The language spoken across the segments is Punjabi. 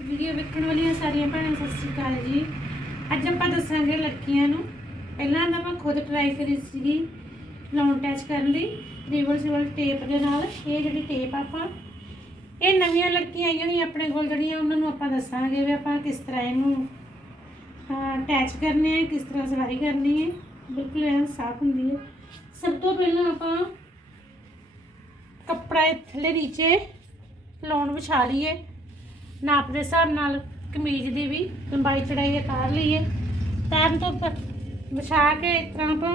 ਵੀਡੀਓ ਵੇਖਣ ਵਾਲੀਆਂ ਸਾਰੀਆਂ ਭੈਣਾਂ, ਸਤਿ ਸ਼੍ਰੀ ਅਕਾਲ ਜੀ। ਅੱਜ ਆਪਾਂ ਦੱਸਾਂਗੇ ਲੜਕੀਆਂ ਨੂੰ। ਪਹਿਲਾਂ ਤਾਂ ਮੈਂ ਖੁਦ ਟਰਾਈ ਕਰੀ ਸੀਗੀ ਲਾਉਣ ਅਟੈਚ ਕਰਨ ਲਈ ਰਿਵਰਸਿਬਲ ਟੇਪ ਦੇ ਨਾਲ। ਇਹ ਜਿਹੜੀ ਟੇਪ ਆਪਾਂ, ਇਹ ਨਵੀਆਂ ਲੜਕੀਆਂ ਆਈਆਂ ਹੋਈਆਂ ਆਪਣੇ ਕੋਲ ਜਿਹੜੀਆਂ, ਉਹਨਾਂ ਨੂੰ ਆਪਾਂ ਦੱਸਾਂਗੇ ਵੀ ਆਪਾਂ ਕਿਸ ਤਰ੍ਹਾਂ ਇਹਨੂੰ ਅਟੈਚ ਕਰਨੇ ਆ ਕਿਸ ਤਰ੍ਹਾਂ ਸਵਾਰੀ ਕਰਨੀ ਹੈ। ਬਿਲਕੁਲ ਇਹ ਸਾਫ਼ ਹੁੰਦੀ ਹੈ। ਸਭ ਤੋਂ ਪਹਿਲਾਂ ਆਪਾਂ ਕੱਪੜਾ ਥੱਲੇ ਨੀਚੇ ਲਾਉਣ ਵਿਛਾ ਲਈਏ। ਨਾਪ ਦੇ ਹਿਸਾਬ ਨਾਲ ਕਮੀਜ਼ ਦੀ ਵੀ ਲੰਬਾਈ ਚੜਾਈ ਉਤਾਰ ਲਈਏ। ਤੈਨ ਤੋਂ ਵਿਛਾ ਕੇ ਇਸ ਤਰ੍ਹਾਂ ਆਪਾਂ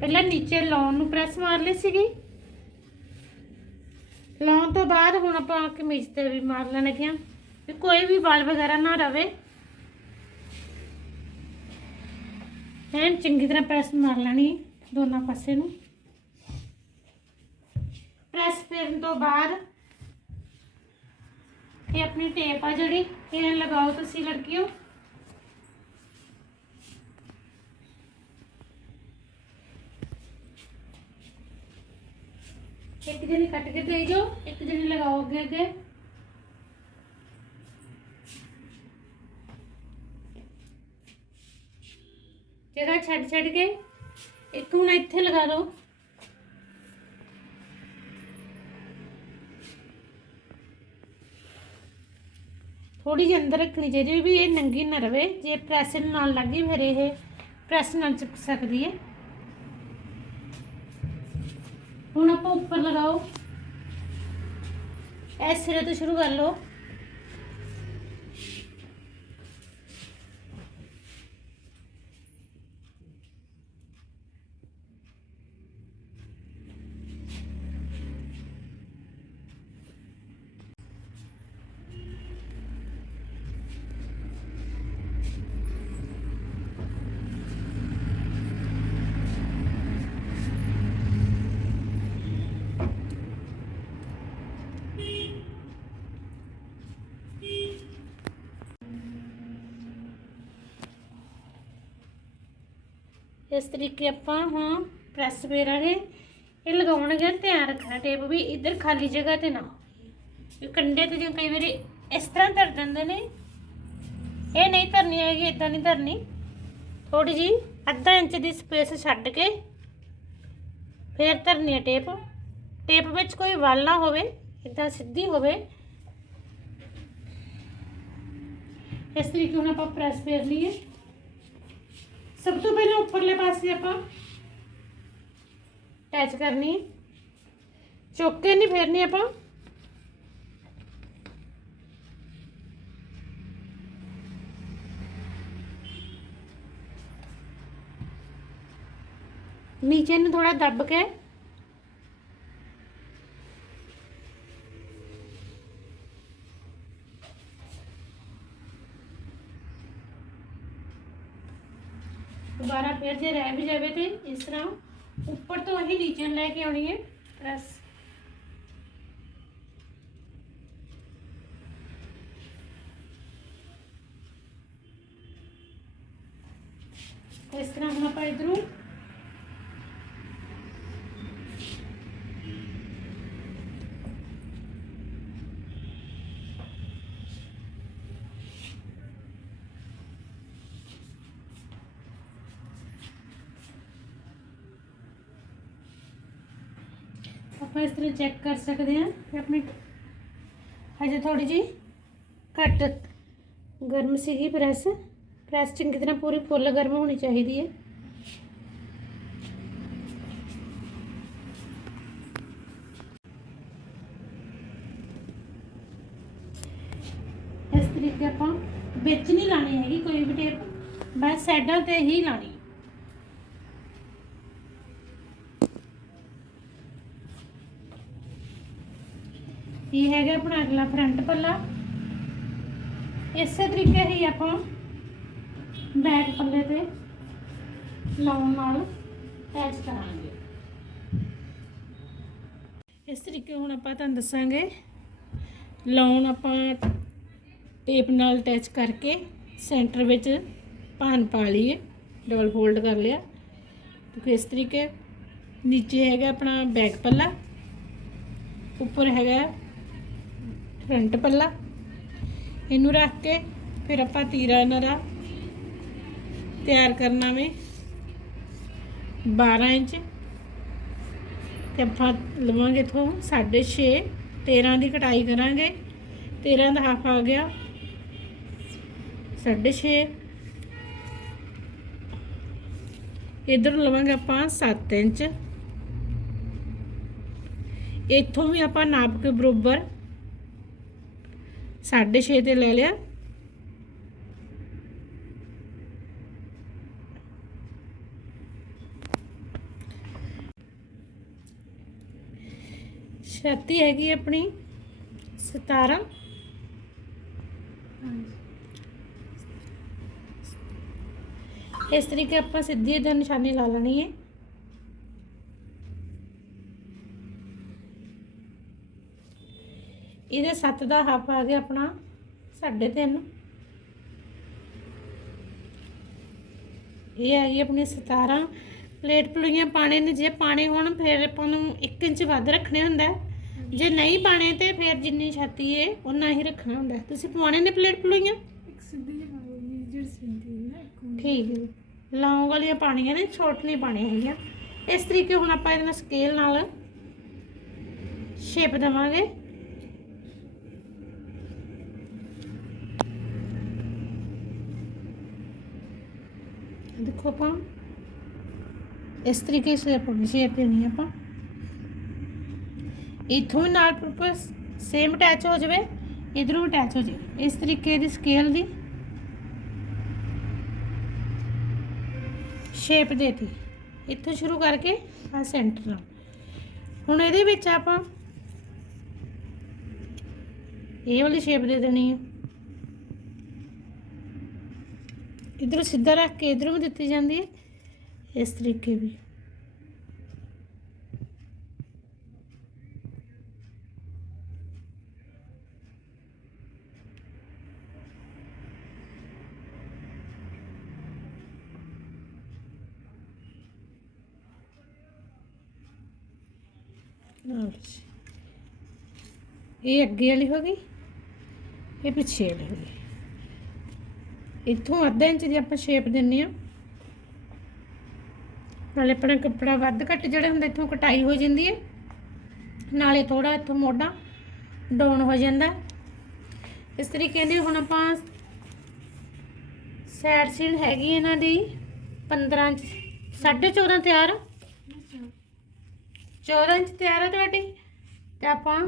ਪਹਿਲਾਂ ਨੀਚੇ ਲਾਉਣ ਨੂੰ ਪ੍ਰੈਸ ਮਾਰ ਲਈ ਸੀਗੀ। ਲਾਉਣ ਤੋਂ ਬਾਅਦ ਹੁਣ ਆਪਾਂ ਕਮੀਜ਼ ਤੇ ਵੀ ਮਾਰ ਲੈਣੇ ਕਿ ਵੀ ਕੋਈ ਵੀ ਵਾਲ ਵਗੈਰਾ ਨਾ ਰਵੇ। ਐਨ ਚੰਗੀ ਤਰ੍ਹਾਂ ਪ੍ਰੈਸ ਮਾਰ ਲੈਣੀ ਦੋਨਾਂ ਪਾਸੇ ਨੂੰ। ਪ੍ਰੈਸ ਕਰਨ ਤੋਂ ਬਾਅਦ ਇਹ ਆਪਣੀ ਟੇਪ ਆ ਜਿਹੜੀ ਇਹ ਲਗਾਓ ਤੁਸੀਂ ਲੜਕੀਓ ਇੱਕ ਜਣੀ ਕੱਟ ਕੇ ਦੇ ਜੋ ਇੱਕ ਜਣੀ ਲਗਾਓ ਅੱਗੇ ਅੱਗੇ ਜਗ੍ਹਾ ਛੱਡ ਛੱਡ ਕੇ ਇੱਕ ਹੁਣ ਇੱਥੇ ਲਗਾ ਲਓ ਥੋੜੀ ਜਿਹੀ ਅੰਦਰ ਰੱਖਣੀ ਚਾਹੀਦੀ ਵੀ ਇਹ ਨੰਗੀ ਨਾ ਰਵੇ। ਜੇ ਪ੍ਰੈਸ ਨਾਲ ਲੱਗੀ ਫਿਰ ਇਹ ਪ੍ਰੈਸ ਨਾਲ ਚਿਪਕ ਸਕਦੀ ਹੈ। ਹੁਣ ਆਪਾਂ ਉੱਪਰ ਲਗਾਓ। ਇਸ ਸਿਰੇ ਤੋਂ ਸ਼ੁਰੂ ਕਰ ਲਓ। ਇਸ ਤਰੀਕੇ ਆਪਾਂ ਹੁਣ ਪ੍ਰੈਸ ਫੇਰਾਂਗੇ ਇਹ ਲਗਾਉਣਗੇ, ਧਿਆਨ ਰੱਖਣਾ ਟੇਪ ਵੀ ਇੱਧਰ ਖਾਲੀ ਜਗ੍ਹਾ ਤੇ ਨਾ ਇਹ ਕੰਡੇ ਤੇ ਜਿਵੇਂ ਕਈ ਵਾਰੀ ਇਸ ਤਰ੍ਹਾਂ ਧਰ ਦਿੰਦੇ ਨੇ, ਇਹ ਨਹੀਂ ਧਰਨੀ ਹੈਗੀ ਇਦਾਂ ਨਹੀਂ ਧਰਨੀ। ਥੋੜੀ ਜੀ ਅੱਧਾ ਇੰਚ ਦੀ ਸਪੇਸ ਛੱਡ ਕੇ ਫੇਰ ਧਰਨੀ ਹੈ ਟੇਪ ਟੇਪ ਵਿੱਚ ਕੋਈ ਵਲ ਨਾ ਹੋਵੇ ਇਦਾਂ ਸਿੱਧੀ ਹੋਵੇ। ਇਸ ਤਰੀਕੇ ਨਾਲ ਆਪਾਂ ਪ੍ਰੈਸ ਫੇਰ ਲਈਏ। ਸਭ ਤੋਂ ਪਹਿਲਾਂ ਉੱਪਰਲੇ ਪਾਸੇ ਆਪਾਂ ਅਟੈਚ ਕਰਨੀ ਹੈ ਚੁੱਕ ਕੇ ਨਹੀਂ ਫੇਰਨੀ ਆਪਾਂ ਨੀਚੇ ਨੂੰ ਥੋੜਾ ਦੱਬ ਕੇ ਦੁਬਾਰਾ ਫਿਰ ਜੇ ਰਹਿ ਵੀ ਜਾਵੇ ਤੇ ਇਸ ਤਰ੍ਹਾਂ ਉੱਪਰ ਤੋਂ ਹੀ ਨੀਚੇ ਨੂੰ ਲੈ ਕੇ ਆਉਣੀ ਹੈ ਪ੍ਰੈਸ ਇਸ ਤਰ੍ਹਾਂ ਹੁਣ ਆਪਾਂ ਇਧਰੋਂ ਆਪਾਂ ਇਸ ਤਰ੍ਹਾਂ ਚੈੱਕ ਕਰ ਸਕਦੇ ਹਾਂ ਕਿ ਆਪਣੀ ਹਜੇ ਥੋੜੀ ਜੀ ਘੱਟ ਗਰਮ ਸੀਗੀ ਪ੍ਰੈਸ ਪ੍ਰੈਸ ਚੰਗੀ ਤਰ੍ਹਾਂ ਪੂਰੀ ਫੁੱਲ ਗਰਮ ਹੋਣੀ ਚਾਹੀਦੀ ਹੈ। ਇਸ ਤਰੀਕੇ ਆਪਾਂ ਵਿੱਚ ਨਹੀਂ ਲਾਣੀ ਹੈਗੀ, ਕੋਈ ਵੀ ਟੇਪ ਬਸ ਸਾਈਡਾਂ ਤੇ ਹੀ ਲਾਣੀ ਇਹ ਆਪਣਾ ਅਗਲਾ ਫਰੰਟ ਪੱਲਾ। ਇਸੇ ਤਰੀਕੇ ਹੀ ਆਪਾਂ ਬੈਕ ਪੱਲੇ ਤੇ ਲਾਉਣ ਨਾਲ ਅਟੈਚ ਕਰਾਂਗੇ। ਇਸ ਤਰੀਕੇ ਹੁਣ ਆਪਾਂ ਤੁਹਾਨੂੰ ਦੱਸਾਂਗੇ। ਲਾਉਣ ਆਪਾਂ ਟੇਪ ਨਾਲ ਅਟੈਚ ਕਰਕੇ ਸੈਂਟਰ ਵਿੱਚ ਭਾਨ ਪਾ ਲਈਏ। ਡਬਲ ਫੋਲਡ ਕਰ ਲਿਆ। ਤੇ ਇਸ ਤਰੀਕੇ ਨੀਚੇ ਹੈਗਾ ਆਪਣਾ ਬੈਕ ਪੱਲਾ। ਉੱਪਰ ਹੈਗਾ ਫਰੰਟ ਪੱਲਾ। ਇਹਨੂੰ ਰੱਖ ਕੇ ਫਿਰ ਆਪਾਂ ਤੀਰਾ ਇਹਨਾਂ ਦਾ ਤਿਆਰ ਕਰਨਾ ਵੇ। 12 ਇੰਚ। ਤੇ ਆਪਾਂ ਲਵਾਂਗੇ ਇਥੋਂ 6.5 13 ਦੀ ਕਟਾਈ ਕਰਾਂਗੇ। 13 ਦਾ ਹਾਫ ਆ ਗਿਆ। 6.5 ਇਧਰ ਲਵਾਂਗੇ ਆਪਾਂ 7 ਇੰਚ। ਇੱਥੋਂ ਵੀ ਆਪਾਂ ਨਾਪ ਕੇ ਬਰੋਬਰ 6.5 ਤੇ ਲੈ ਲਿਆ। ਛਾਤੀ ਹੈਗੀ ਆਪਣੀ 17 ਇਸ ਤਰੀਕੇ ਆਪਾਂ ਸਿੱਧੀ ਇਧਰ ਨਿਸ਼ਾਨੀ ਲਾ ਲੈਣੀ ਹੈ। ਇਹਦੇ 7 ਦਾ ਹਾਫ ਆ ਗਿਆ ਆਪਣਾ 3.5 ਇਹ ਹੈਗੀ ਆਪਣੀ 17 ਪਲੇਟ ਪਲੂਈਆਂ ਪਾਣੇ ਨੇ ਜੇ ਪਾਣੇ ਹੋਣ ਫਿਰ ਆਪਾਂ ਨੂੰ 1 ਇੰਚ ਵੱਧ ਰੱਖਣੇ ਹੁੰਦਾ। ਜੇ ਨਹੀਂ ਪਾਣੇ ਤੇ ਫਿਰ ਜਿੰਨੀ ਛਾਤੀ ਹੈ ਉਹਨਾਂ ਹੀ ਰੱਖਣਾ ਹੁੰਦਾ। ਤੁਸੀਂ ਪਵਾਣੇ ਨੇ ਪਲੇਟ ਪਲੂਈਆਂ ਇੱਕ ਸਿੱਧੀ ਪਾਉਣੀ ਜਿਹੜੀ ਸਿੱਧੀ। ਠੀਕ ਹੈ ਲੌਂਗ ਵਾਲੀਆਂ ਪਾਣੀਆਂ ਨੇ ਛੋਟ ਨਹੀਂ ਪਾਣੀਆਂ ਹੈਗੀਆਂ ਇਸ ਤਰੀਕੇ ਹੁਣ ਆਪਾਂ ਇਹਦੇ ਨਾਲ ਸਕੇਲ ਨਾਲ ਸ਼ੇਪ ਦੇਵਾਂਗੇ ਦੇਖੋ ਆਪਾਂ। ਇਸ ਤਰੀਕੇ ਸੇ ਸ਼ੇਪ ਦੇਣੀ ਆਪਾਂ। ਇਥੋਂ ਵੀ ਨਾਲ ਪਰਪਸ ਸੇਮ ਅਟੈਚ ਹੋ ਜਾਵੇ, ਇਧਰੋਂ ਅਟੈਚ ਹੋ ਜਾਵੇ। ਇਸ ਤਰੀਕੇ ਦੀ ਸਕੇਲ ਦੀ ਸ਼ੇਪ ਦੇਤੀ। ਇੱਥੋਂ ਸ਼ੁਰੂ ਕਰਕੇ ਆ ਸੈਂਟਰ ਨਾਲ। ਹੁਣ ਇਹਦੇ ਵਿੱਚ ਆਪਾਂ ਇਹ ਵਾਲੀ ਸ਼ੇਪ ਦੇ ਦੇਣੀ ਹੈ। ਇਧਰੋਂ ਸਿੱਧਾ ਰੱਖ ਕੇ ਇਧਰੋਂ ਵੀ ਦਿੱਤੀ ਜਾਂਦੀ ਹੈ। ਇਸ ਤਰੀਕੇ ਵੀ। ਇਹ ਅੱਗੇ ਵਾਲੀ ਹੋ ਗਈ, ਇਹ ਪਿੱਛੇ ਵਾਲੀ ਹੋ ਗਈ। ਇੱਥੋਂ ਅੱਧਾ ਇੰਚ ਦੀ ਆਪਾਂ ਸ਼ੇਪ ਦਿੰਨੀ ਆ ਨਾਲੇ ਆਪਣਾ ਕੱਪੜਾ ਵੱਧ ਘੱਟ ਜਿਹੜੇ ਹੁੰਦੇ ਇੱਥੋਂ ਕਟਾਈ ਹੋ ਜਾਂਦੀ ਹੈ। ਨਾਲੇ ਥੋੜਾ ਇੱਥੋਂ ਮੋਢਾ ਡਾਊਨ ਹੋ ਜਾਂਦਾ। ਇਸ ਤਰੀਕੇ ਦੀ ਹੁਣ ਆਪਾਂ ਸਾਈਡ ਸੀਲ ਹੈਗੀ ਇਹਨਾਂ ਦੀ 15 ਇੰਚ 14.5 ਤਿਆਰ। ਆ 14 ਇੰਚ ਤਿਆਰ ਹੈ ਤੁਹਾਡੀ। ਤੇ ਆਪਾਂ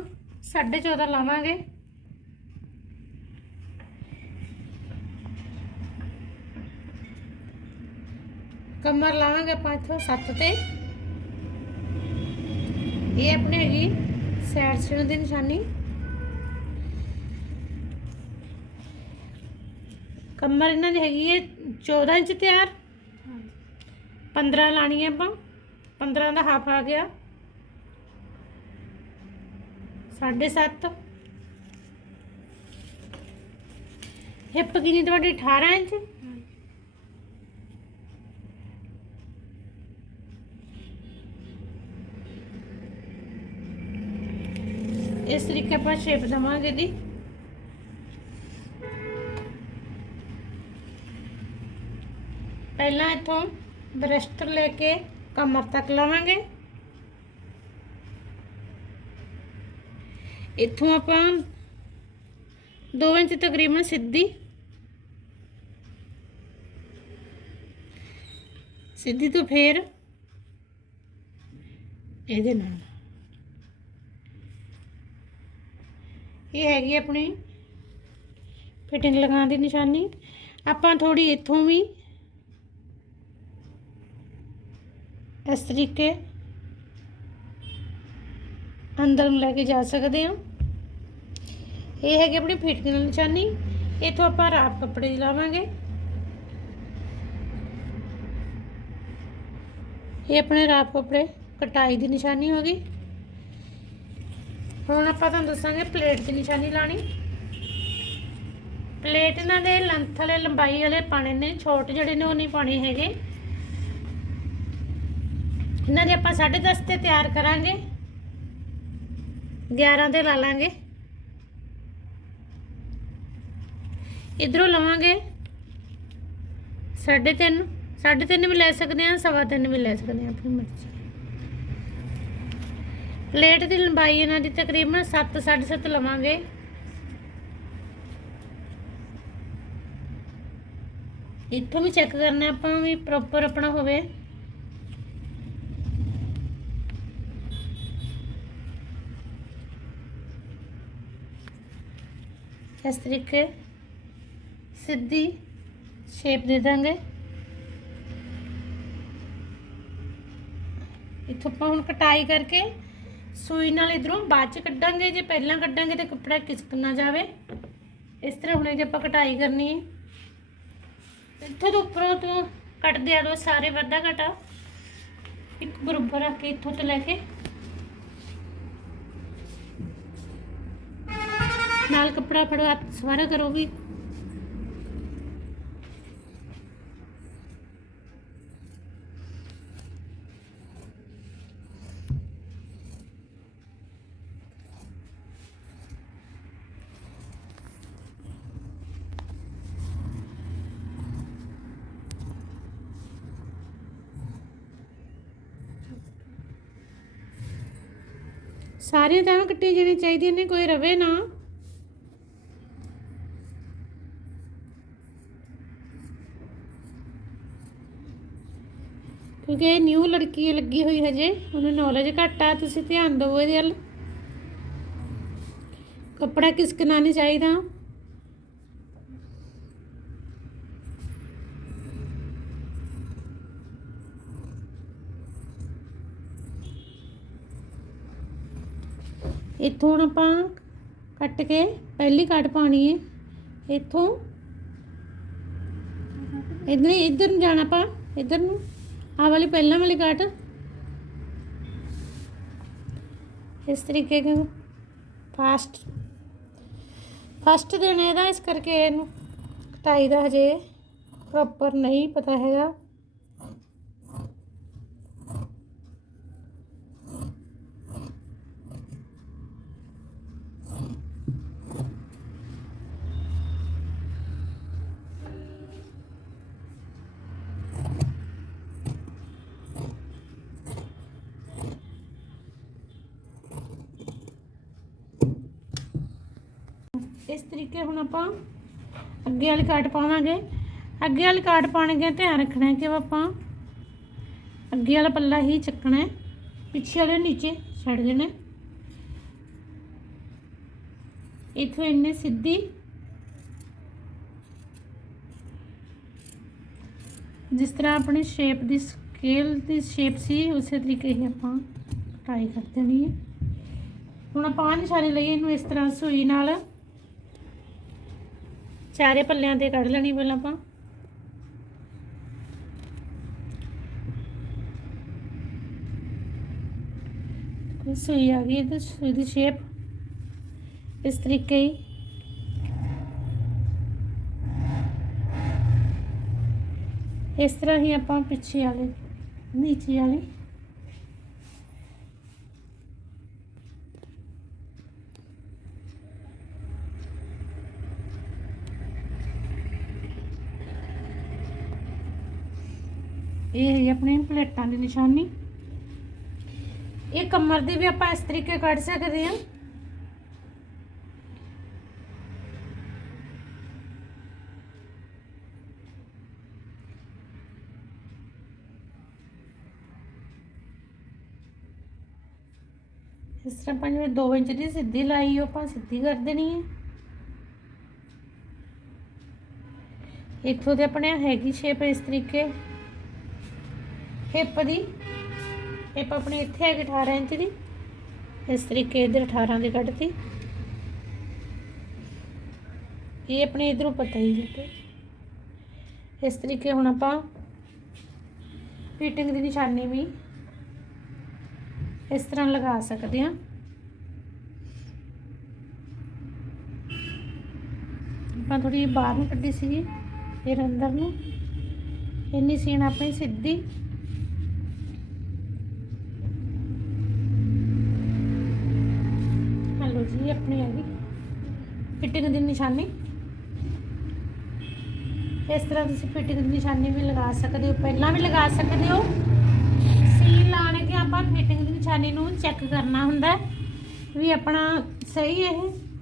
14.5 ਲਾਵਾਂਗੇ। ਕਮਰ ਲਾਵਾਂਗੇ ਆਪਾਂ ਇੱਥੋਂ 7 ਤੇ ਇਹ ਆਪਣੇ ਹੈਗੀ ਸਾਈਡ ਸਿਰ ਦੀ ਨਿਸ਼ਾਨੀ ਕਮਰ ਇਹਨਾਂ ਦੀ ਹੈਗੀ ਹੈ 14 ਇੰਚ ਤਿਆਰ ਹਾਂਜੀ 15 ਲਾਣੀ ਹੈ ਆਪਾਂ 15 ਦਾ ਹਾਫ ਆ ਗਿਆ ਸਾਢੇ ਸੱਤ ਹਿੱਪ ਕਿੰਨੀ ਤੁਹਾਡੀ 18 ਇੰਚ ਹਾਂਜੀ ਇਸ ਤਰੀਕੇ ਆਪਾਂ ਸ਼ੇਪ ਦਵਾਂਗੇ ਦੀ ਪਹਿਲਾਂ ਇੱਥੋਂ ਬ੍ਰੈਸਟ ਲੈ ਕੇ ਕਮਰ ਤੱਕ ਲਾਵਾਂਗੇ। ਇੱਥੋਂ ਆਪਾਂ 2 ਇੰਚ ਤਕਰੀਬਨ ਸਿੱਧੀ ਸਿੱਧੀ ਤੋਂ ਫੇਰ ਇਹਦੇ ਨਾਲ। ਇਹ ਹੈਗੀ ਆਪਣੀ ਫਿਟਿੰਗ ਲਗਾਉਣ ਦੀ ਨਿਸ਼ਾਨੀ। ਆਪਾਂ ਥੋੜੀ ਇੱਥੋਂ ਵੀ ਇਸ ਤਰੀਕੇ ਅੰਦਰ ਨੂੰ ਲੈ ਕੇ ਜਾ ਸਕਦੇ ਹਾਂ। ਇਹ ਹੈਗੀ ਆਪਣੀ ਫਿਟਿੰਗ ਦੀ ਨਿਸ਼ਾਨੀ। ਇੱਥੋਂ ਆਪਾਂ ਰਾਪ ਕੱਪੜੇ ਦੀ ਲਾਵਾਂਗੇ। ਇਹ ਆਪਣੇ ਰਾਪ ਕੱਪੜੇ ਕਟਾਈ ਦੀ ਨਿਸ਼ਾਨੀ ਹੋ ਗਈ। ਹੁਣ ਆਪਾਂ ਤੁਹਾਨੂੰ ਦੱਸਾਂਗੇ ਪਲੇਟ ਦੀ ਨਿਸ਼ਾਨੀ ਲਾਣੀ ਪਲੇਟ ਇਹਨਾਂ ਦੇ ਲੈਂਥ ਵਾਲੇ, ਲੰਬਾਈ ਵਾਲੇ ਪਾਣੇ ਨੇ, ਛੋਟ ਜਿਹੜੇ ਨੇ ਉਹ ਨਹੀਂ ਪਾਣੇ ਹੈਗੇ। ਇਹਨਾਂ ਦੇ ਆਪਾਂ 10.5 ਤੇ ਤਿਆਰ ਕਰਾਂਗੇ। 11 ਤੇ ਲਾ ਲਾਂਗੇ। ਇਧਰੋਂ ਲਵਾਂਗੇ 3.5 3.5 ਵੀ ਲੈ ਸਕਦੇ ਆ ਸਵਾ ਤਿੰਨ ਵੀ ਲੈ ਸਕਦੇ ਆ ਆਪਣੀ ਮਰਜ਼ੀ। ਪਲੇਟ ਦੀ ਲੰਬਾਈ ਇਹਨਾਂ ਦੀ ਤਕਰੀਬਨ 7 7.5 ਲਵਾਂਗੇ। ਇੱਥੋਂ ਵੀ ਚੈੱਕ ਕਰਨਾ ਆਪਾਂ ਵੀ ਪ੍ਰੋਪਰ ਆਪਣਾ ਹੋਵੇ। ਇਸ ਤਰੀਕੇ ਸਿੱਧੀ ਸ਼ੇਪ ਦੇ ਦਾਂਗੇ। ਇੱਥੋਂ ਆਪਾਂ ਹੁਣ ਕਟਾਈ ਕਰਕੇ ਸੂਈ ਨਾਲ ਇਧਰੋਂ ਬਾਅਦ ਚ ਕੱਢਾਂਗੇ, ਜੇ ਪਹਿਲਾਂ ਕੱਢਾਂਗੇ ਤੇ ਕੱਪੜਾ ਖਿਸਕ ਨਾ ਜਾਵੇ। ਇਸ ਤਰ੍ਹਾਂ ਹੁਣੇ ਜੇ ਆਪਾਂ ਕਟਾਈ ਕਰਨੀ ਹੈ। ਇੱਥੋਂ ਤੋਂ ਉੱਪਰੋਂ ਤੋਂ ਕੱਟ ਆ ਦੋ ਸਾਰੇ ਵਾਧਾ ਘਟਾ। ਇੱਕ ਬਰਾਬਰ ਰੱਖ ਕੇ ਇੱਥੋਂ ਤੋਂ ਲੈ ਕੇ। ਨਾਲ ਕੱਪੜਾ ਫੜੋ, ਹੱਥ ਸਵਾਰਾ ਕਰੋ ਵੀ। ਸਾਰੀਆਂ ਤਾਂ ਕੱਟੀਆਂ ਜਾਣੀਆਂ ਚਾਹੀਦੀਆਂ ਨੇ, ਕੋਈ ਰਵੇ ਨਾ। ਕਿਉਂਕਿ ਇਹ ਨਿਊ ਲੜਕੀ ਲੱਗੀ ਹੋਈ ਹਜੇ, ਉਹਨੂੰ ਨੌਲੇਜ ਘੱਟ ਆ, ਤੁਸੀਂ ਧਿਆਨ ਦਿਓ ਇਹਦੇ ਵੱਲ। ਕੱਪੜਾ ਕਿਸਕਣਾ ਨਹੀਂ ਚਾਹੀਦਾ। ਇੱਥੋਂ ਹੁਣ ਆਪਾਂ ਕੱਟ ਕੇ ਪਹਿਲੀ ਕੱਟ ਪਾਣੀ ਹੈ ਇੱਥੋਂ। ਇਧਰ ਇਧਰ ਨੂੰ ਜਾਣਾ ਆਪਾਂ, ਇਧਰ ਨੂੰ। ਆ ਵਾਲੀ ਪਹਿਲਾਂ ਵਾਲੀ ਕੱਟ। ਇਸ ਤਰੀਕੇ ਕੇ ਫਾਸਟ। ਫਸਟ ਦਿਨ ਇਹਦਾ, ਇਸ ਕਰਕੇ ਇਹਨੂੰ ਕਟਾਈ ਦਾ ਹਜੇ ਪ੍ਰੋਪਰ ਨਹੀਂ ਪਤਾ ਹੈਗਾ। ਇਸ ਤਰੀਕੇ ਹੁਣ ਆਪਾਂ ਅੱਗੇ ਵਾਲੀ ਕਾਟ ਪਾਵਾਂਗੇ। ਅੱਗੇ ਵਾਲੀ ਕਾਟ ਪਾਣਗੇ ਧਿਆਨ ਰੱਖਣਾ ਕਿ ਆਪਾਂ ਅੱਗੇ ਵਾਲਾ ਪੱਲਾ ਹੀ ਚੱਕਣਾ ਹੈ। ਪਿੱਛੇ ਵਾਲੇ ਨੀਚੇ ਛੱਡ ਦੇਣਾ ਹੈ। ਇੱਥੋਂ ਇੰਨੇ ਸਿੱਧੀ ਜਿਸ ਤਰ੍ਹਾਂ ਆਪਣੀ ਸ਼ੇਪ ਦੀ ਸਕੇਲ ਦੀ ਸ਼ੇਪ ਸੀ, ਉਸੇ ਤਰੀਕੇ ਹੀ ਆਪਾਂ ਟਰਾਈ ਕਰ ਦੇਣੀ ਹੈ। ਹੁਣ ਆਪਾਂ ਨਿਸ਼ਾਨੀ ਲਈ ਇਹਨੂੰ ਇਸ ਤਰ੍ਹਾਂ ਸੂਈ ਨਾਲ ਚਾਰੇ ਪੱਲਿਆਂ ਤੇ ਕੱਢ ਲੈਣੀ ਪਹਿਲਾਂ ਆਪਾਂ। ਸੂਈ ਆ ਗਈ ਤੇ ਸੂਈ ਦੀ ਸ਼ੇਪ ਇਸ ਤਰੀਕੇ ਹੀ। ਇਸ ਤਰ੍ਹਾਂ ਹੀ ਆਪਾਂ ਪਿੱਛੇ ਵਾਲੇ, ਨੀਚੇ ਵਾਲੇ ਇਹ ਹੈ ਜੀ ਆਪਣੀ ਪਲੇਟਾਂ ਦੀ ਨਿਸ਼ਾਨੀ। ਇਹ ਕਮਰ ਦੀ ਵੀ ਆਪਾਂ ਇਸ ਤਰੀਕੇ ਕੱਢ ਸਕਦੇ ਹਾਂ। ਇਸ ਤਰ੍ਹਾਂ ਆਪਾਂ ਜਿਵੇਂ 2 ਇੰਚ ਦੀ ਸਿੱਧੀ ਲਾਈ, ਉਹ ਆਪਾਂ ਸਿੱਧੀ ਕਰ ਦੇਣੀ ਹੈ। ਇੱਥੋਂ ਤੇ ਆਪਣੇ ਹੈਗੀ ਸ਼ੇਪ ਇਸ ਤਰੀਕੇ। ਹਿੱਪ ਦੀ। ਹਿੱਪ ਆਪਣੀ ਇੱਥੇ ਹੈਗੀ 18 ਇੰਚ ਦੀ। ਇਸ ਤਰੀਕੇ ਇਧਰ 18 ਦੀ ਕੱਢਤੀ। ਇਹ ਆਪਣੇ ਇਧਰੋਂ ਪਤਾ ਹੀ ਹੈ ਇਸ ਤਰੀਕੇ ਹੁਣ ਆਪਾਂ ਫਿਟਿੰਗ ਦੀ ਨਿਸ਼ਾਨੀ ਵੀ ਇਸ ਤਰ੍ਹਾਂ ਲਗਾ ਸਕਦੇ ਹਾਂ। ਆਪਾਂ ਥੋੜੀ ਬਾਹਰ ਨੂੰ ਕੱਢੀ ਸੀ ਫਿਰ ਅੰਦਰ ਨੂੰ। ਇੰਨੀ ਸੀਨ ਆਪਣੀ ਸਿੱਧੀ। ਹਲੋ ਜੀ ਫਿਟਿੰਗ ਦੀ ਨਿਸ਼ਾਨੀ। ਇਸ ਤਰ੍ਹਾਂ ਤੁਸੀਂ ਫਿਟਿੰਗ ਦੀ ਨਿਸ਼ਾਨੀ ਵੀ ਲਗਾ ਸਕਦੇ ਹੋ। ਪਹਿਲਾਂ ਵੀ ਲਗਾ ਸਕਦੇ ਹੋ। ਸੀਲ ਲਾਣ ਕੇ ਆਪਾਂ ਫਿਟਿੰਗ ਦੀ ਨਿਸ਼ਾਨੀ ਨੂੰ ਚੈੱਕ ਕਰਨਾ ਹੁੰਦਾ ਵੀ ਆਪਣਾ ਸਹੀ ਹੈ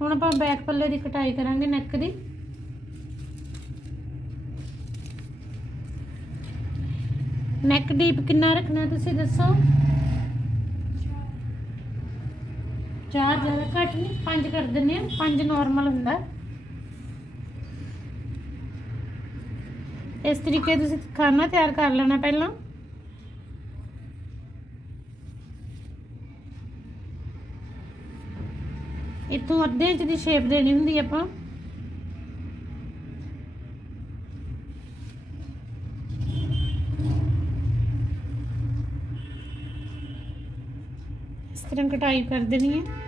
ਹੁਣ ਆਪਾਂ ਬੈਕ ਪੱਲੇ ਦੀ ਕਟਾਈ ਕਰਾਂਗੇ ਨੈਕ ਦੀ। ਨੈਕ ਡੀਪ ਕਿੰਨਾ ਰੱਖਣਾ ਤੁਸੀਂ ਦੱਸੋ? ਚਾਰ ਜ਼ਿਆਦਾ ਘੱਟ ਨਹੀਂ, ਪੰਜ ਕਰ ਦਿੰਨੇ ਆ ਪੰਜ ਨਾਰਮਲ ਹੁੰਦਾ। ਇਸ ਤਰੀਕੇ ਤੁਸੀਂ ਖਾਣਾ ਤਿਆਰ ਕਰ ਲੈਣਾ ਪਹਿਲਾਂ। ਇੱਥੋਂ ਅੱਧੇ ਇੰਚ ਦੀ ਸ਼ੇਪ ਦੇਣੀ ਹੁੰਦੀ ਆਪਾਂ। ਇਸ ਤਰ੍ਹਾਂ ਕਟਾਈ ਕਰ ਦੇਣੀ ਹੈ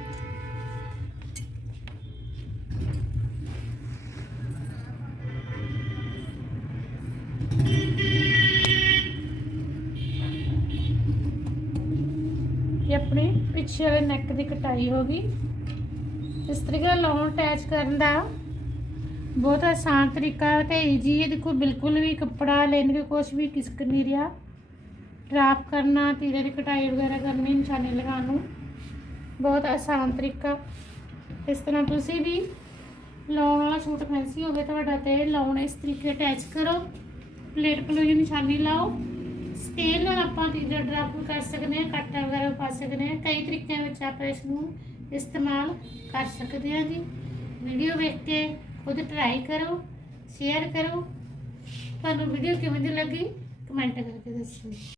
ਪਿੱਛੇ ਵਾਲੇ ਨੈਕ ਦੀ ਕਟਾਈ ਹੋ ਗਈ। ਇਸ ਤਰੀਕੇ ਨਾਲ ਲੋਨ ਅਟੈਚ ਕਰਨ ਦਾ ਬਹੁਤ ਆਸਾਨ ਤਰੀਕਾ ਹੈ ਤੇ ਈਜੀ ਹੈ। ਦੇਖੋ, ਬਿਲਕੁਲ ਵੀ ਕੱਪੜਾ ਲੈਣ ਕੇ ਕੁਝ ਵੀ ਕਿਸਕ ਨਹੀਂ ਰਿਹਾ। ਡਰਾਫ ਕਰਨਾ, ਤੀਰੇ ਦੀ ਕਟਾਈ ਵਗੈਰਾ ਕਰਨੀ, ਨਿਸ਼ਾਨੇ ਲਗਾਉਣ ਨੂੰ ਬਹੁਤ ਆਸਾਨ ਤਰੀਕਾ। ਇਸ ਤਰ੍ਹਾਂ ਤੁਸੀਂ ਵੀ ਲਾਉਣ ਵਾਲਾ ਸੂਟ ਫੈਂਸੀ ਹੋਵੇ ਤੁਹਾਡਾ ਤੇ ਲਾਉਣ ਇਸ ਤਰੀਕੇ ਅਟੈਚ ਕਰੋ। ਪਲੇਟ ਪਲੋਈ ਨਿਸ਼ਾਨੀ ਲਾਓ। ਸਕੇਲ ਨਾਲ ਆਪਾਂ ਤੀਜਾ ਡਰਾਫਟ ਕਰ ਸਕਦੇ ਹਾਂ, ਕੱਟ ਵਗੈਰਾ ਪਾ ਸਕਦੇ ਹਾਂ। ਕਈ ਤਰੀਕਿਆਂ ਵਿੱਚ ਆਪਾਂ ਇਸ ਨੂੰ ਇਸਤੇਮਾਲ ਕਰ ਸਕਦੇ ਹਾਂ ਜੀ। ਵੀਡੀਓ ਵੇਖ ਕੇ ਖੁਦ ਟਰਾਈ ਕਰੋ, ਸ਼ੇਅਰ ਕਰੋ। ਤੁਹਾਨੂੰ ਵੀਡੀਓ ਕਿਵੇਂ ਦੀ ਲੱਗੀ, ਕਮੈਂਟ ਕਰਕੇ ਦੱਸੋ।